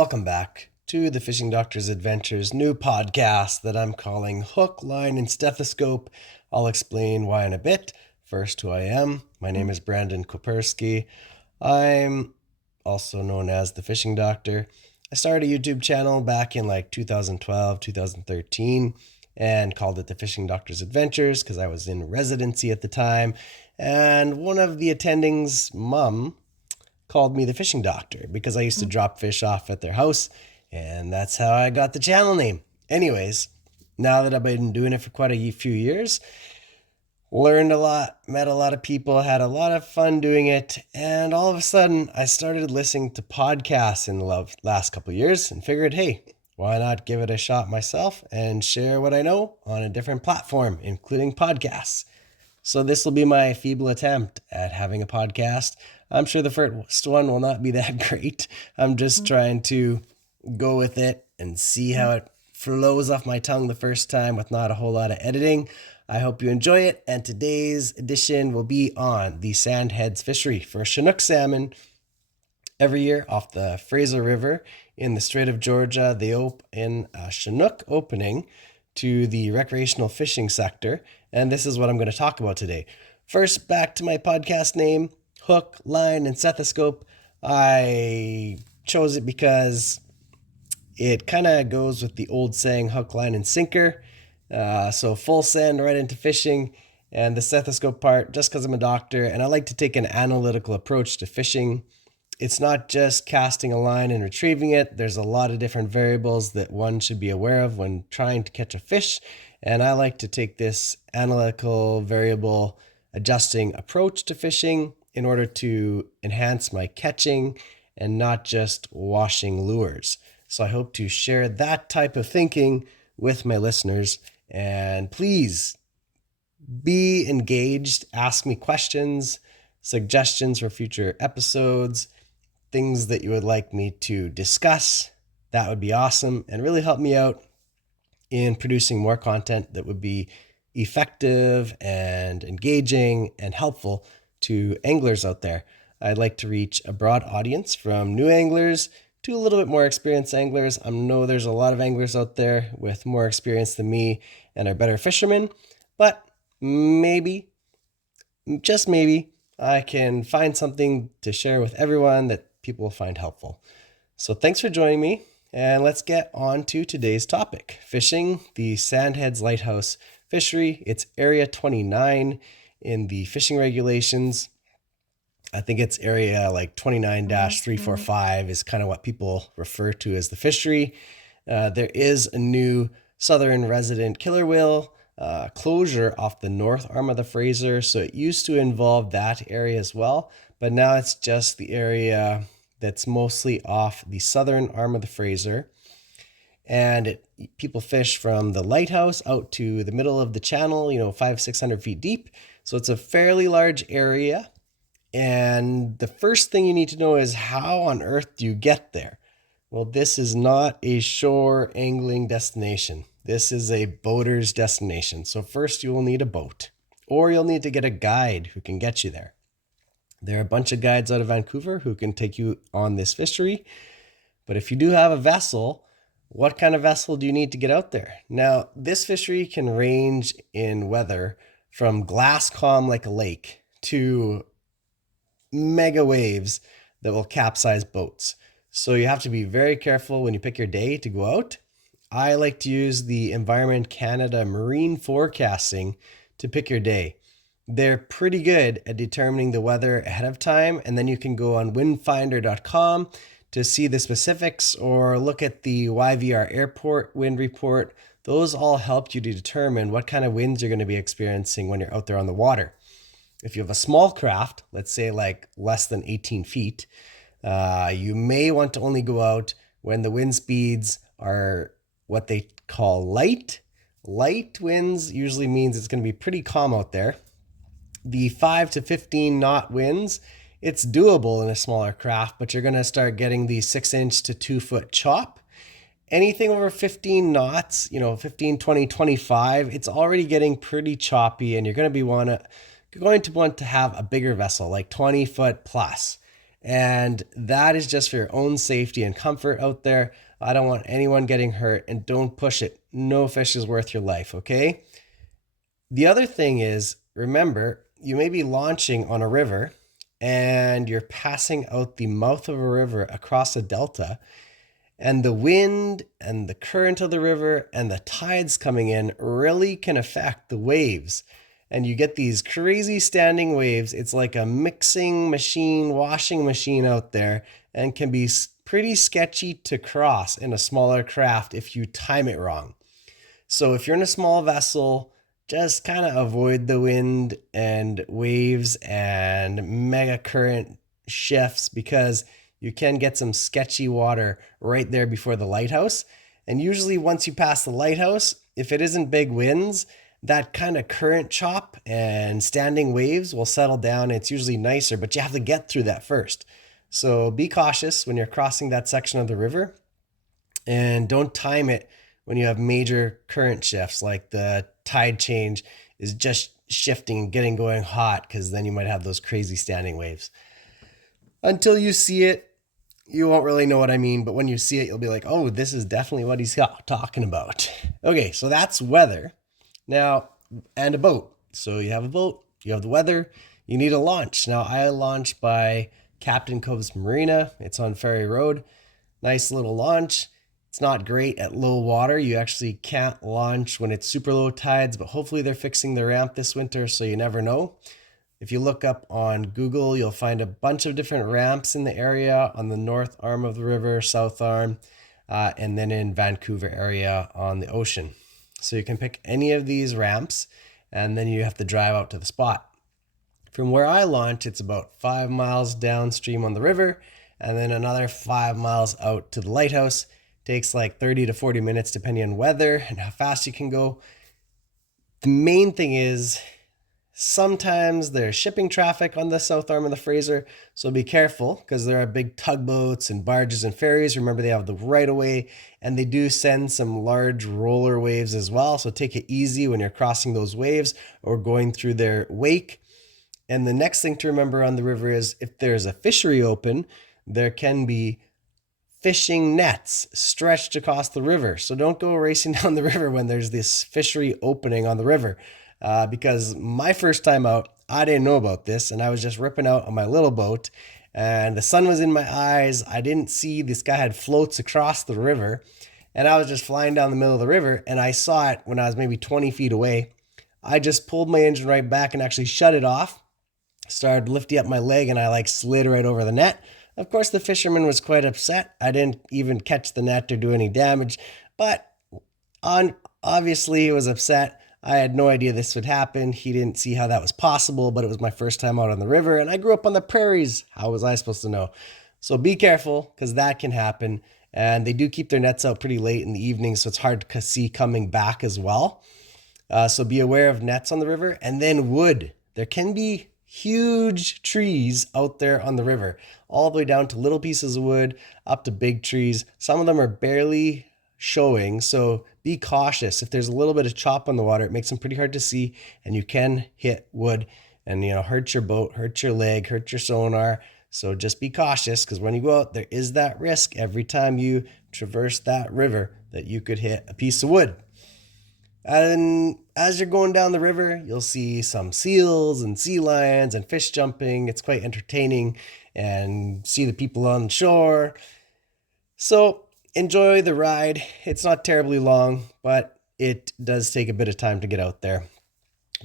welcome back to the Fishing Doctor's Adventures new podcast that I'm calling Hook, Line, and Stethoscope. I'll explain why in a bit. First, who I am. My name is Brandon Koperski. I'm also known as the Fishing Doctor. I started a YouTube channel back in 2012, 2013 and called it the Fishing Doctor's Adventures because I was in residency at the time. And one of the attendings' mom called me the Fishing Doctor because I used to drop fish off at their house, and that's how I got the channel name. Anyways, now that I've been doing it for quite a few years, learned a lot, met a lot of people, had a lot of fun doing it, and all of a sudden I started listening to podcasts in the last couple of years and figured, hey, why not give it a shot myself and share what I know on a different platform, including podcasts. So this will be my feeble attempt at having a podcast. I'm sure the first one will not be that great. I'm just trying to go with it and see how it flows off my tongue the first time with not a whole lot of editing. I hope you enjoy it. And today's edition will be on the Sand Heads Fishery for Chinook salmon. Every year off the Fraser River in the Strait of Georgia, they open a Chinook opening to the recreational fishing sector. And this is what I'm going to talk about today. First, back to my podcast name, Hook, Line, and Stethoscope. I chose it because it kind of goes with the old saying, hook, line, and sinker. So full send right into fishing. And the stethoscope part, just because I'm a doctor and I like to take an analytical approach to fishing. It's not just casting a line and retrieving it. There's a lot of different variables that one should be aware of when trying to catch a fish. And I like to take this analytical variable adjusting approach to fishing in order to enhance my catching and not just washing lures. So I hope to share that type of thinking with my listeners. And please be engaged, ask me questions, suggestions for future episodes, things that you would like me to discuss. That would be awesome and really help me out in producing more content that would be effective and engaging and helpful to anglers out there. I'd like to reach a broad audience from new anglers to a little bit more experienced anglers. I know there's a lot of anglers out there with more experience than me and are better fishermen, but maybe, just maybe, I can find something to share with everyone that people will find helpful. So thanks for joining me, and let's get on to today's topic. Fishing the Sand Heads Lighthouse Fishery. It's Area 29 in the fishing regulations. I think it's area 29-345 is kind of what people refer to as the fishery. There is a new southern resident killer whale closure off the north arm of the Fraser. So it used to involve that area as well, but now it's just the area that's mostly off the southern arm of the Fraser. And people fish from the lighthouse out to the middle of the channel, 500-600 feet deep. So it's a fairly large area. And the first thing you need to know is how on earth do you get there? Well, this is not a shore angling destination. This is a boater's destination. So first you will need a boat, or you'll need to get a guide who can get you there. There are a bunch of guides out of Vancouver who can take you on this fishery. But if you do have a vessel, what kind of vessel do you need to get out there? Now, this fishery can range in weather from glass calm like a lake to mega waves that will capsize boats. So you have to be very careful when you pick your day to go out. I like to use the Environment Canada marine forecasting to pick your day. They're pretty good at determining the weather ahead of time, and then you can go on windfinder.com to see the specifics or look at the YVR airport wind report. Those all help you to determine what kind of winds you're going to be experiencing when you're out there on the water. If you have a small craft, let's say less than 18 feet, you may want to only go out when the wind speeds are what they call light. Light winds usually means it's going to be pretty calm out there. The 5 to 15 knot winds, it's doable in a smaller craft, but you're going to start getting the 6-inch to 2-foot chop. Anything over 15 knots, 15, 20, 25, it's already getting pretty choppy, and you're going to want to have a bigger vessel, like 20 foot plus. And that is just for your own safety and comfort out there. I don't want anyone getting hurt, and don't push it. No fish is worth your life, okay? The other thing is, remember, you may be launching on a river and you're passing out the mouth of a river across a delta, and the wind and the current of the river and the tides coming in really can affect the waves. And you get these crazy standing waves. It's like a mixing machine, washing machine out there, and can be pretty sketchy to cross in a smaller craft if you time it wrong. So if you're in a small vessel, just kind of avoid the wind and waves and mega current shifts, because you can get some sketchy water right there before the lighthouse. And usually once you pass the lighthouse, if it isn't big winds, that kind of current chop and standing waves will settle down. It's usually nicer, but you have to get through that first. So be cautious when you're crossing that section of the river, and don't time it when you have major current shifts, like the tide change is just shifting, getting going hot, because then you might have those crazy standing waves. Until you see it, you won't really know what I mean, but when you see it, you'll be like, oh, this is definitely what he's talking about. Okay, so that's weather. Now, and a boat. So you have a boat, you have the weather, you need a launch. Now, I launch by Captain Coves Marina. It's on Ferry Road. Nice little launch. It's not great at low water. You actually can't launch when it's super low tides, but hopefully they're fixing the ramp this winter, so you never know. If you look up on Google, you'll find a bunch of different ramps in the area on the north arm of the river, south arm, and then in Vancouver area on the ocean. So you can pick any of these ramps, and then you have to drive out to the spot. From where I launch, it's about 5 miles downstream on the river, and then another 5 miles out to the lighthouse. It takes like 30 to 40 minutes depending on weather and how fast you can go. The main thing is, sometimes there's shipping traffic on the south arm of the Fraser, so be careful, because there are big tugboats and barges and ferries. Remember, they have the right of way, and they do send some large roller waves as well, so take it easy when you're crossing those waves or going through their wake. And the next thing to remember on the river is, if there's a fishery open, there can be fishing nets stretched across the river. So don't go racing down the river when there's this fishery opening on the river. Because my first time out, I didn't know about this, and I was just ripping out on my little boat, and the sun was in my eyes. I didn't see this guy had floats across the river, and I was just flying down the middle of the river, and I saw it when I was maybe 20 feet away. I just pulled my engine right back and actually shut it off, started lifting up my leg, and I slid right over the net. Of course, the fisherman was quite upset. I didn't even catch the net or do any damage, but obviously he was upset. I had no idea this would happen. He didn't see how that was possible, but it was my first time out on the river, and I grew up on the prairies. How was I supposed to know? So be careful, because that can happen. And they do keep their nets out pretty late in the evening, so it's hard to see coming back as well. So be aware of nets on the river. And then wood. There can be huge trees out there on the river, all the way down to little pieces of wood, up to big trees. Some of them are barely showing, so be cautious. If there's a little bit of chop on the water, it makes them pretty hard to see, and you can hit wood and hurt your boat, hurt your leg, hurt your sonar. So just be cautious, because when you go out, there is that risk every time you traverse that river that you could hit a piece of wood. And as you're going down the river, you'll see some seals and sea lions and fish jumping. It's quite entertaining, and see the people on shore. So enjoy the ride. It's not terribly long, but it does take a bit of time to get out there.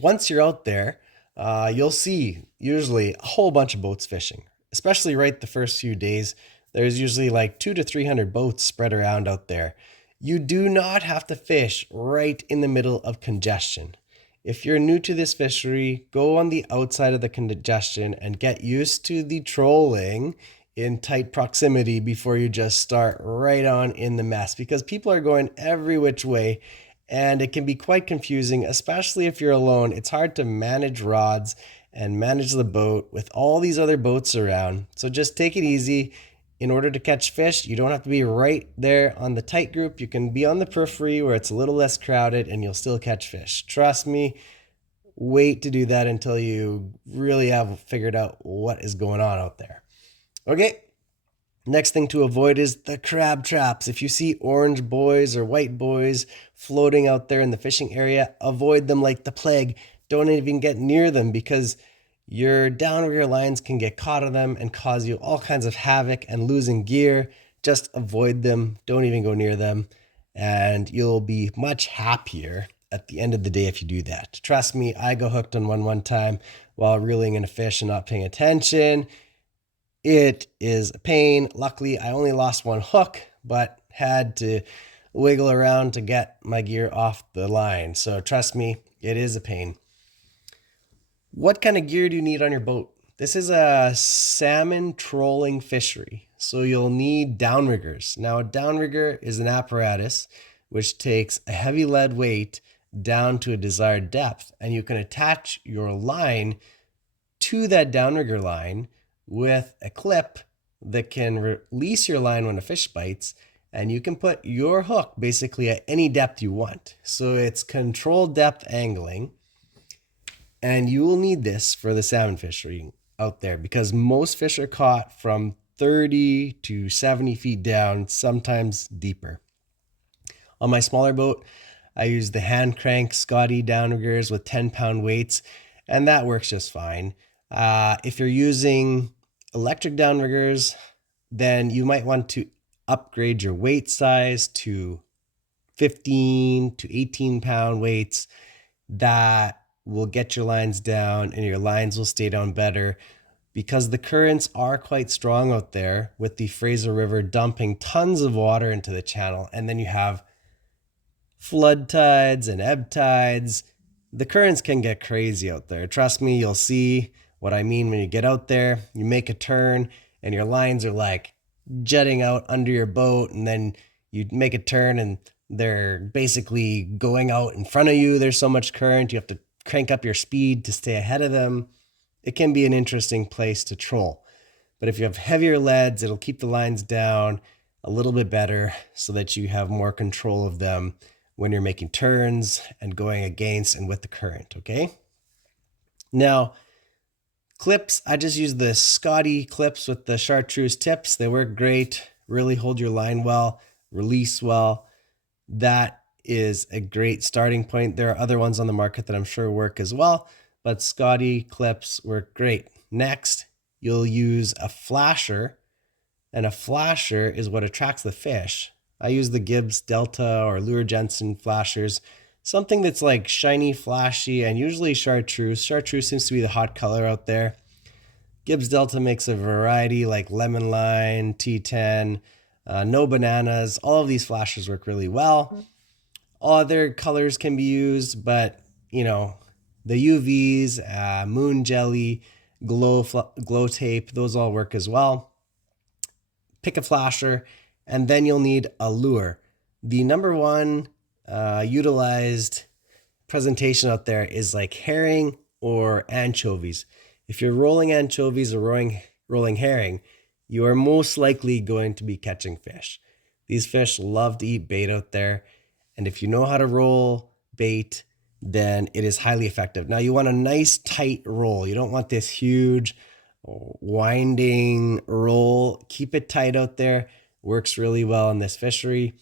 Once you're out there, you'll see usually a whole bunch of boats fishing, especially right the first few days. There's usually 200 to 300 boats spread around out there. You do not have to fish right in the middle of Congestion. If you're new to this fishery, go on the outside of the Congestion and get used to the trolling in tight proximity before you just start right on in the mess, because people are going every which way, and it can be quite confusing, especially if you're alone. It's hard to manage rods and manage the boat with all these other boats around. So just take it easy. In order to catch fish, you don't have to be right there on the tight group. You can be on the periphery where it's a little less crowded, and you'll still catch fish. Trust me, wait to do that until you really have figured out what is going on out there. Okay, next thing to avoid is the crab traps. If you see orange boys or white boys floating out there in the fishing area, avoid them like the plague. Don't even get near them because your downrigger lines can get caught on them and cause you all kinds of havoc and losing gear. Just avoid them. Don't even go near them. And you'll be much happier at the end of the day if you do that. Trust me, I got hooked on one time while reeling in a fish and not paying attention. It is a pain. Luckily, I only lost one hook, but had to wiggle around to get my gear off the line. So trust me, it is a pain. What kind of gear do you need on your boat? This is a salmon trolling fishery, so you'll need downriggers. Now, a downrigger is an apparatus which takes a heavy lead weight down to a desired depth, and you can attach your line to that downrigger line with a clip that can release your line when a fish bites, and you can put your hook basically at any depth you want. So it's controlled depth angling, and you will need this for the salmon fishery out there because most fish are caught from 30 to 70 feet down, sometimes deeper. On my smaller boat, I use the hand crank Scotty downriggers with 10-pound weights, and that works just fine. If you're using electric downriggers, then you might want to upgrade your weight size to 15 to 18-pound weights. That will get your lines down and your lines will stay down better because the currents are quite strong out there with the Fraser River dumping tons of water into the channel, and then you have flood tides and ebb tides. The currents can get crazy out there. Trust me, you'll see what I mean when you get out there. You make a turn and your lines are like jutting out under your boat, and then you make a turn and they're basically going out in front of you. There's so much current, you have to crank up your speed to stay ahead of them. It can be an interesting place to troll. But if you have heavier leads, it'll keep the lines down a little bit better so that you have more control of them when you're making turns and going against and with the current, okay? Now, clips, I just use the Scotty clips with the chartreuse tips. They work great, really hold your line well, release well. That is a great starting point. There are other ones on the market that I'm sure work as well, but Scotty clips work great. Next, you'll use a flasher, and a flasher is what attracts the fish. I use the Gibbs Delta or Lure Jensen flashers, something that's like shiny, flashy, and usually chartreuse. Chartreuse seems to be the hot color out there. Gibbs Delta makes a variety like lemon line, T10, no bananas. All of these flashers work really well. All other colors can be used, but the UVs, moon jelly, glow tape, those all work as well. Pick a flasher, and then you'll need a lure. The number one utilized presentation out there is like herring or anchovies. If you're rolling anchovies or rolling herring, you are most likely going to be catching fish. These fish love to eat bait out there, and if you know how to roll bait, then it is highly effective. Now, you want a nice tight roll. You don't want this huge winding roll. Keep it tight out there. Works really well in this fishery.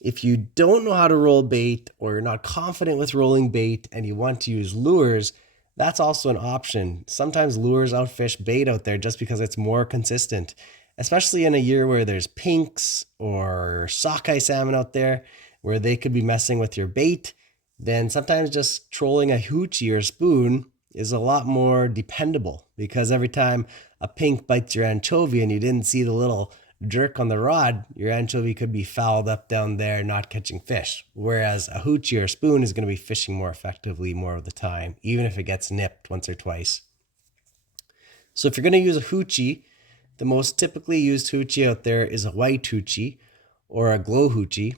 If you don't know how to roll bait or you're not confident with rolling bait and you want to use lures, that's also an option. Sometimes lures outfish bait out there just because it's more consistent, especially in a year where there's pinks or sockeye salmon out there where they could be messing with your bait. Then sometimes just trolling a hoochie or spoon is a lot more dependable because every time a pink bites your anchovy and you didn't see the little jerk on the rod, your anchovy could be fouled up down there not catching fish. Whereas a hoochie or spoon is going to be fishing more effectively more of the time, even if it gets nipped once or twice. So if you're going to use a hoochie, the most typically used hoochie out there is a white hoochie or a glow hoochie.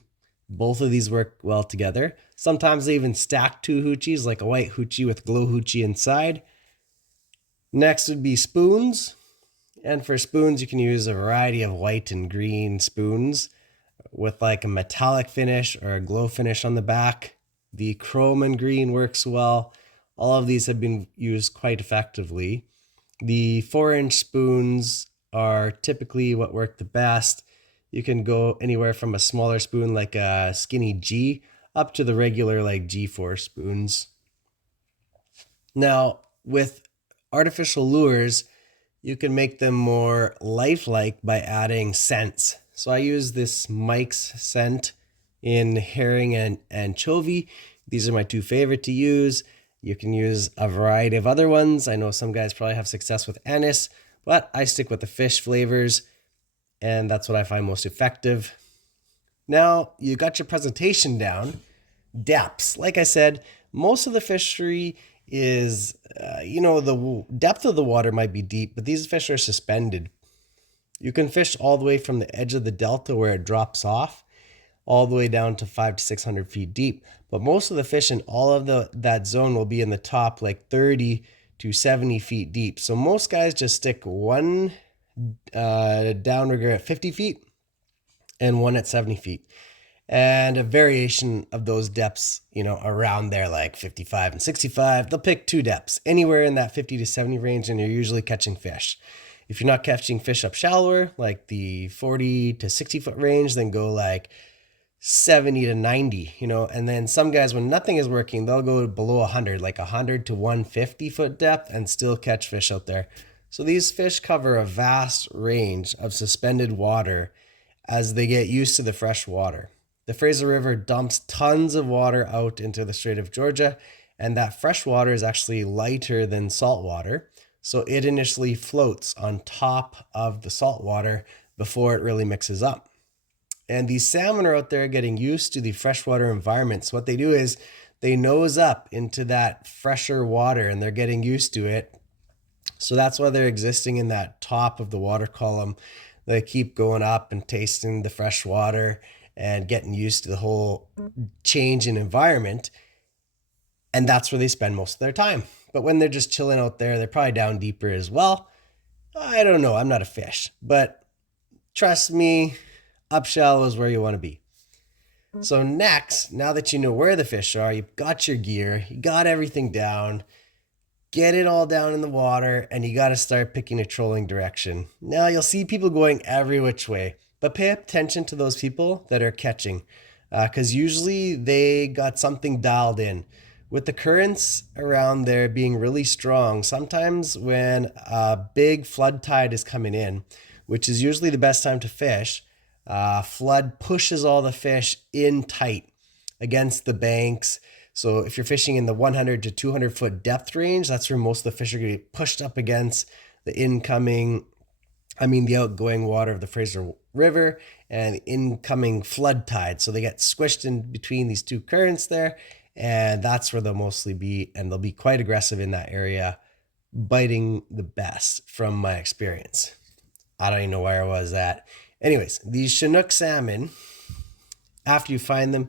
Both of these work well together. Sometimes they even stack two hoochies, like a white hoochie with glow hoochie inside. Next would be spoons. And for spoons, you can use a variety of white and green spoons with like a metallic finish or a glow finish on the back. The chrome and green works well. All of these have been used quite effectively. The 4-inch spoons are typically what work the best. You can go anywhere from a smaller spoon like a skinny G up to the regular like G4 spoons. Now, with artificial lures, you can make them more lifelike by adding scents. So I use this Mike's scent in herring and anchovy. These are my two favorite to use. You can use a variety of other ones. I know some guys probably have success with anise, but I stick with the fish flavors, and that's what I find most effective. Now, you got your presentation down. Depths. Like I said, most of the fishery is, the depth of the water might be deep, but these fish are suspended. You can fish all the way from the edge of the delta where it drops off, all the way down to 500 to 600 feet deep. But most of the fish in all of that zone will be in the top like 30 to 70 feet deep. So most guys just stick one downrigger at 50 feet and one at 70 feet. And a variation of those depths, around there, like 55 and 65. They'll pick two depths, anywhere in that 50 to 70 range, and you're usually catching fish. If you're not catching fish up shallower, like the 40 to 60 foot range, then go like 70 to 90, and then some guys, when nothing is working, they'll go below 100, like 100 to 150 foot depth and still catch fish out there. So these fish cover a vast range of suspended water as they get used to the fresh water. The Fraser River dumps tons of water out into the Strait of Georgia, and that fresh water is actually lighter than salt water. So it initially floats on top of the salt water before it really mixes up. And these salmon are out there getting used to the freshwater environment. So what they do is they nose up into that fresher water and they're getting used to it. So that's why they're existing in that top of the water column. They keep going up and tasting the fresh water and getting used to the whole change in environment. And that's where they spend most of their time. But when they're just chilling out there, they're probably down deeper as well. I don't know. I'm not a fish. But trust me, up shallow is where you want to be. So next, now that you know where the fish are, you've got your gear, you got everything down, get it all down in the water, and you got to start picking a trolling direction. Now you'll see people going every which way. But pay attention to those people that are catching, because usually they got something dialed in. With the currents around there being really strong, sometimes when a big flood tide is coming in, which is usually the best time to fish, flood pushes all the fish in tight against the banks. So if you're fishing in the 100 to 200 foot depth range, that's where most of the fish are going to be pushed up against the outgoing water of the Fraser River and incoming flood tide. So they get squished in between these two currents there, and that's where they'll mostly be, and they'll be quite aggressive in that area, biting the best from my experience. I don't even know where I was at. Anyways, these Chinook salmon, after you find them,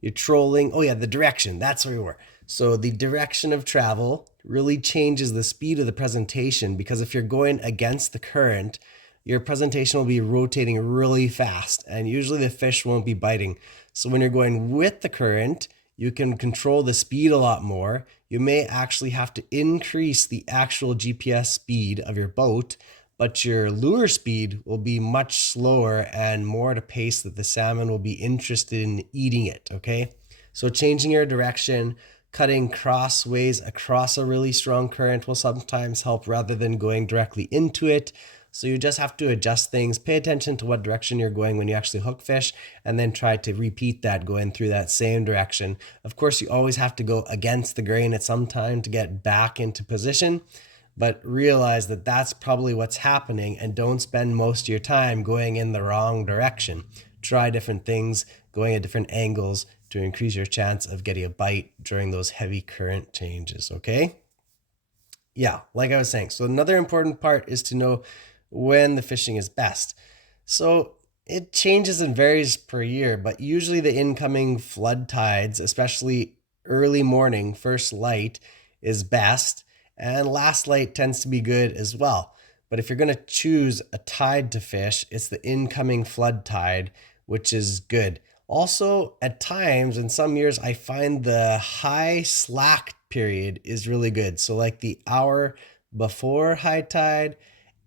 you're trolling. Oh yeah, the direction, that's where we were. So the direction of travel really changes the speed of the presentation, because if you're going against the current, your presentation will be rotating really fast and usually the fish won't be biting. So when you're going with the current, you can control the speed a lot more. You may actually have to increase the actual GPS speed of your boat, but your lure speed will be much slower and more at a pace that the salmon will be interested in eating it, okay? So changing your direction, cutting crossways across a really strong current will sometimes help rather than going directly into it. So you just have to adjust things, pay attention to what direction you're going when you actually hook fish, and then try to repeat that going through that same direction. Of course, you always have to go against the grain at some time to get back into position, but realize that that's probably what's happening, and don't spend most of your time going in the wrong direction. Try different things, going at different angles to increase your chance of getting a bite during those heavy current changes, okay? Yeah, like I was saying, so another important part is to know when the fishing is best. So it changes and varies per year, but usually the incoming flood tides, especially early morning, first light, is best, and last light tends to be good as well. But if you're going to choose a tide to fish, it's the incoming flood tide, which is good. Also, at times, in some years, I find the high slack period is really good. So like the hour before high tide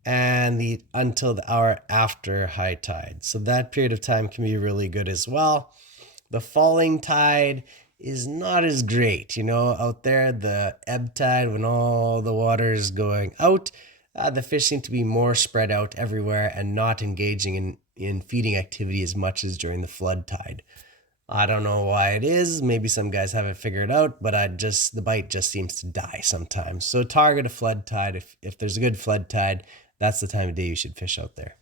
and until the hour after high tide. So that period of time can be really good as well. The falling tide is not as great, out there, the ebb tide when all the water is going out. The fish seem to be more spread out everywhere and not engaging in feeding activity as much as during the flood tide. I don't know why it is. Maybe some guys have it figured out, but the bite just seems to die sometimes. So target a flood tide. If there's a good flood tide, that's the time of day you should fish out there.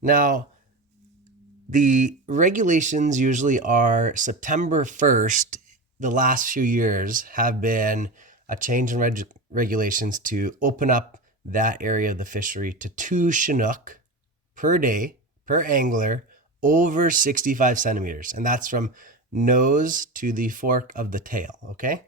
Now, the regulations usually are September 1st. The last few years have been a change in regulations to open up that area of the fishery to 2 Chinook per day, per angler, over 65 centimeters. And that's from nose to the fork of the tail, okay?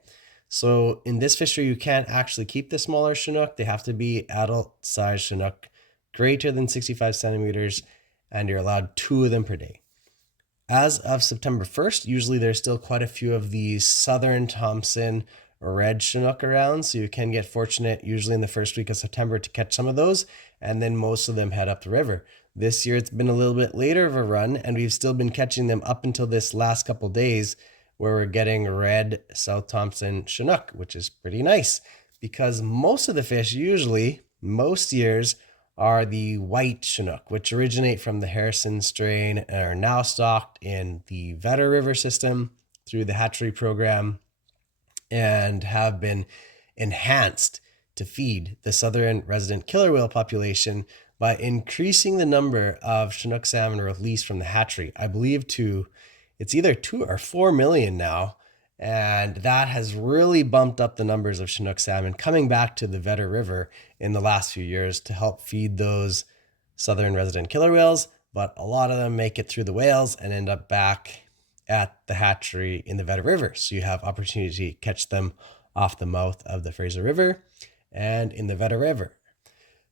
So in this fishery, you can't actually keep the smaller Chinook. They have to be adult-sized Chinook, greater than 65 centimeters, and you're allowed 2 of them per day. As of September 1st, usually there's still quite a few of these Southern Thompson red Chinook around, so you can get fortunate usually in the first week of September to catch some of those, and then most of them head up the river. This year it's been a little bit later of a run, and we've still been catching them up until this last couple days where we're getting red South Thompson Chinook, which is pretty nice because most of the fish usually, most years, are the white Chinook, which originate from the Harrison strain and are now stocked in the Fraser River system through the hatchery program and have been enhanced to feed the southern resident killer whale population by increasing the number of Chinook salmon released from the hatchery. I believe it's either 2 or 4 million now, and that has really bumped up the numbers of Chinook salmon coming back to the Fraser River in the last few years to help feed those southern resident killer whales, but a lot of them make it through the whales and end up back at the hatchery in the Fraser River. So you have opportunity to catch them off the mouth of the Fraser River and in the Fraser River.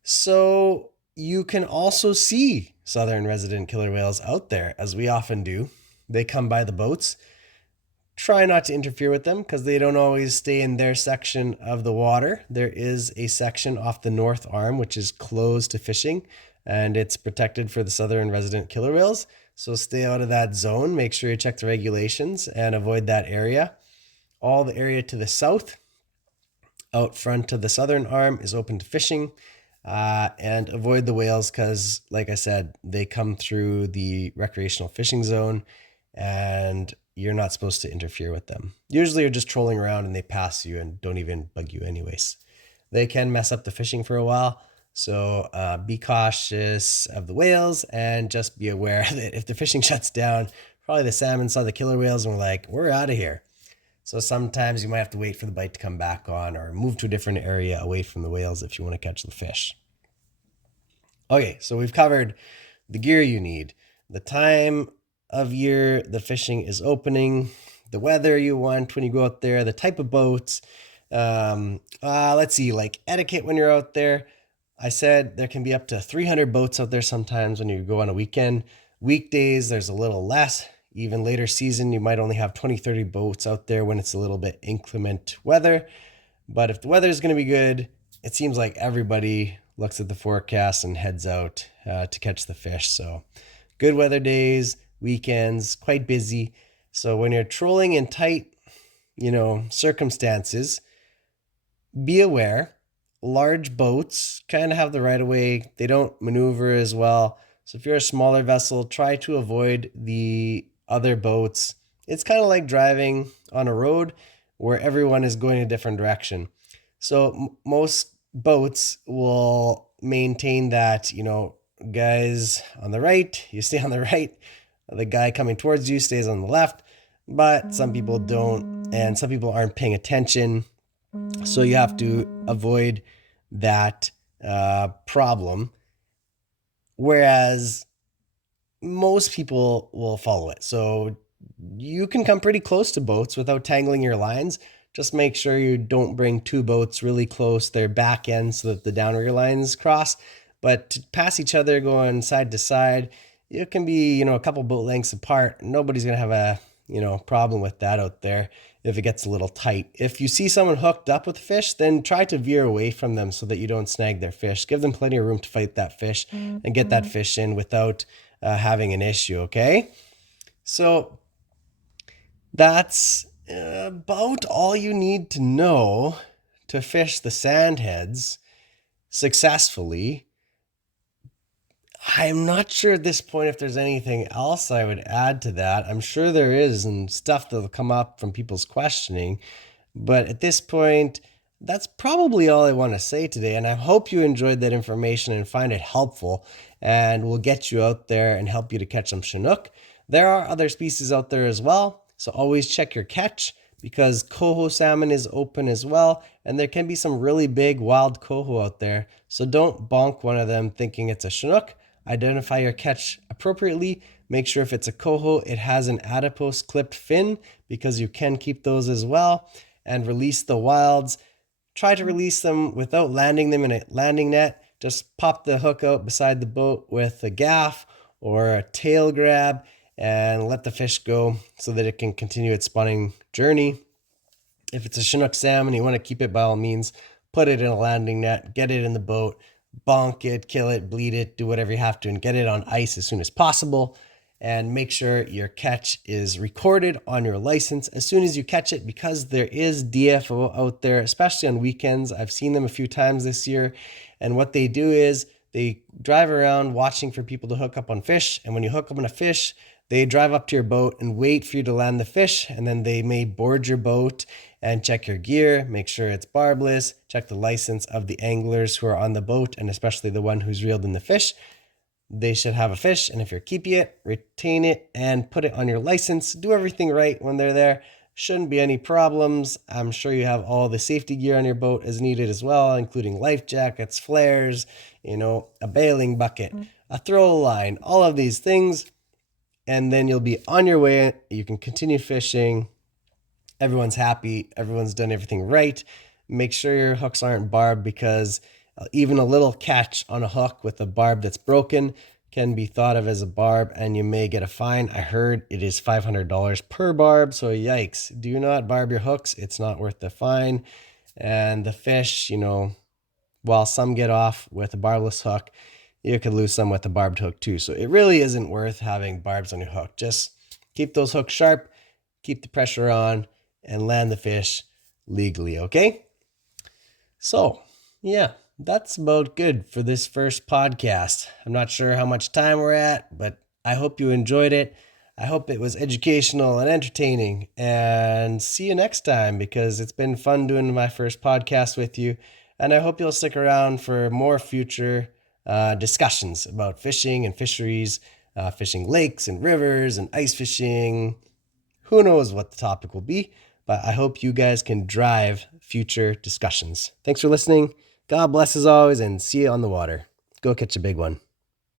So you can also see southern resident killer whales out there, as we often do. They come by the boats. Try not to interfere with them because they don't always stay in their section of the water. There is a section off the north arm which is closed to fishing, and it's protected for the southern resident killer whales. So stay out of that zone. Make sure you check the regulations and avoid that area. All the area to the south, out front to the southern arm, is open to fishing. And avoid the whales because, like I said, they come through the recreational fishing zone and you're not supposed to interfere with them. Usually you're just trolling around and they pass you and don't even bug you anyways. They can mess up the fishing for a while. So be cautious of the whales and just be aware that if the fishing shuts down, probably the salmon saw the killer whales and were like, we're out of here. So sometimes you might have to wait for the bite to come back on or move to a different area away from the whales if you want to catch the fish. Okay, so we've covered the gear you need, the time of year the fishing is opening, the weather you want when you go out there, the type of boats. Let's see, like etiquette when you're out there. I said there can be up to 300 boats out there sometimes when you go on a weekend. Weekdays, there's a little less. Even later season, you might only have 20, 30 boats out there when it's a little bit inclement weather. But if the weather is going to be good, it seems like everybody looks at the forecast and heads out to catch the fish. So good weather days, weekends, quite busy. So when you're trolling in tight, circumstances, be aware. Large boats kind of have the right of way. They don't maneuver as well. So if you're a smaller vessel, try to avoid the other boats. It's kind of like driving on a road where everyone is going a different direction. So most boats will maintain that, guys on the right, you stay on the right. The guy coming towards you stays on the left. But some people don't, and some people aren't paying attention. So you have to avoid that problem. Whereas most people will follow it. So you can come pretty close to boats without tangling your lines. Just make sure you don't bring 2 boats really close their back ends so that the downrigger lines cross. But to pass each other going side to side, it can be, a couple boat lengths apart. Nobody's going to have a, problem with that out there. if it gets a little tight. If you see someone hooked up with a fish, then try to veer away from them so that you don't snag their fish. Give them plenty of room to fight that fish and get that fish in without having an issue, okay? So that's about all you need to know to fish the sand heads successfully. I'm not sure at this point if there's anything else I would add to that. I'm sure there is, and stuff that'll come up from people's questioning. But at this point, that's probably all I want to say today. And I hope you enjoyed that information and find it helpful and will get you out there and help you to catch some Chinook. There are other species out there as well. So always check your catch, because Coho salmon is open as well, and there can be some really big wild Coho out there. So don't bonk one of them thinking it's a Chinook. Identify your catch appropriately. Make sure if it's a Coho, it has an adipose clipped fin, because you can keep those as well. And release the wilds. Try to release them without landing them in a landing net. Just pop the hook out beside the boat with a gaff or a tail grab and let the fish go so that it can continue its spawning journey. If it's a Chinook salmon, you want to keep it, by all means, put it in a landing net, get it in the boat, bonk it, kill it, bleed it, do whatever you have to, and get it on ice as soon as possible. And make sure your catch is recorded on your license as soon as you catch it, because there is DFO out there, especially on weekends. I've seen them a few times this year. And what they do is they drive around watching for people to hook up on fish. And when you hook up on a fish, they drive up to your boat and wait for you to land the fish. And then they may board your boat and check your gear, make sure it's barbless, check the license of the anglers who are on the boat, and especially the one who's reeled in the fish. They should have a fish, and if you're keeping it, retain it and put it on your license. Do everything right when they're there. Shouldn't be any problems. I'm sure you have all the safety gear on your boat as needed as well, including life jackets, flares, a bailing bucket, a throw line, all of these things. And then you'll be on your way. You can continue fishing. Everyone's happy. Everyone's done everything right. Make sure your hooks aren't barbed, because even a little catch on a hook with a barb that's broken can be thought of as a barb, and you may get a fine. I heard it is $500 per barb, so yikes. Do not barb your hooks. It's not worth the fine. And the fish, while some get off with a barbless hook, you could lose some with a barbed hook too. So it really isn't worth having barbs on your hook. Just keep those hooks sharp, keep the pressure on, and land the fish legally, okay? So, yeah. That's about good for this first podcast. I'm not sure how much time we're at, but I hope you enjoyed it. I hope it was educational and entertaining, and see you next time, because it's been fun doing my first podcast with you. And I hope you'll stick around for more future discussions about fishing and fisheries, fishing lakes and rivers and ice fishing. Who knows what the topic will be, but I hope you guys can drive future discussions. Thanks for listening. God bless as always, and see you on the water. Go catch a big one.